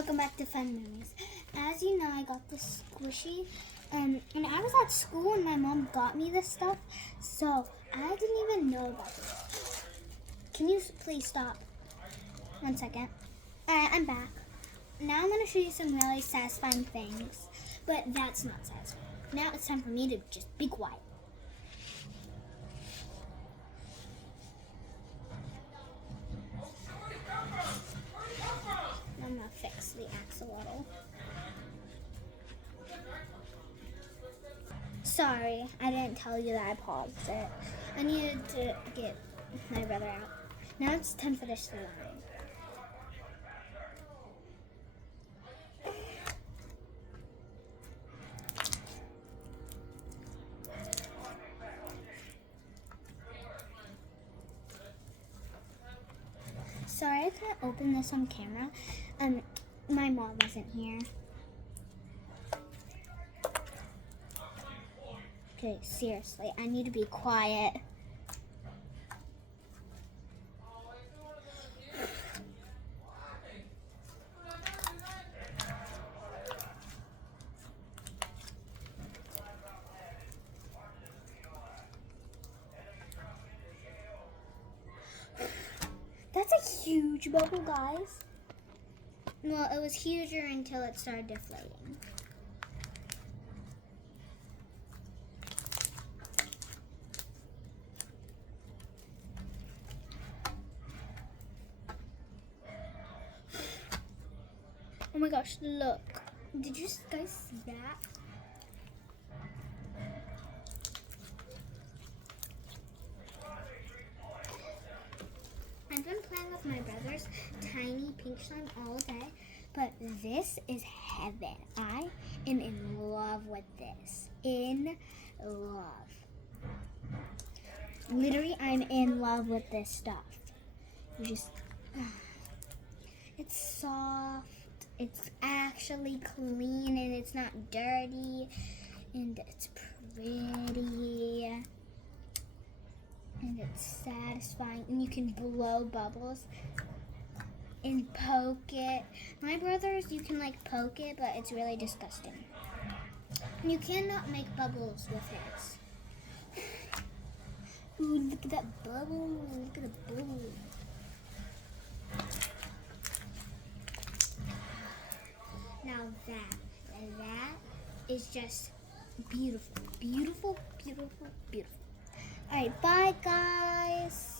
Welcome back to Fun Memories. As you know, I got this squishy, and I was at school and my mom got me this stuff, so I didn't even know about this. Can you please stop? 1 second. Alright, I'm back. Now I'm going to show you some really satisfying things, but that's not satisfying. Now it's time for me to just be quiet. I'm going to fix the axolotle. Sorry, I didn't tell you that I paused it. I needed to get my brother out. Now it's time for the slime. Sorry I couldn't open this on camera. My mom wasn't here. Okay, seriously, I need to be quiet. That's a huge bubble, guys. Well, it was huger until it started deflating. Oh my gosh, look. Did you guys see that? I've been playing with my brother's tiny pink slime all day, but this is heaven. I am in love with this. In love. Literally, I'm in love with this stuff. You just, it's soft. It's actually clean and it's not dirty. And it's pretty. And it's satisfying, and you can blow bubbles and poke it. My brother's, you can like poke it, but it's really disgusting. You cannot make bubbles with his. Ooh, look at that bubble, look at the bubble. Now that is just beautiful, beautiful, beautiful, beautiful. Alright, bye guys.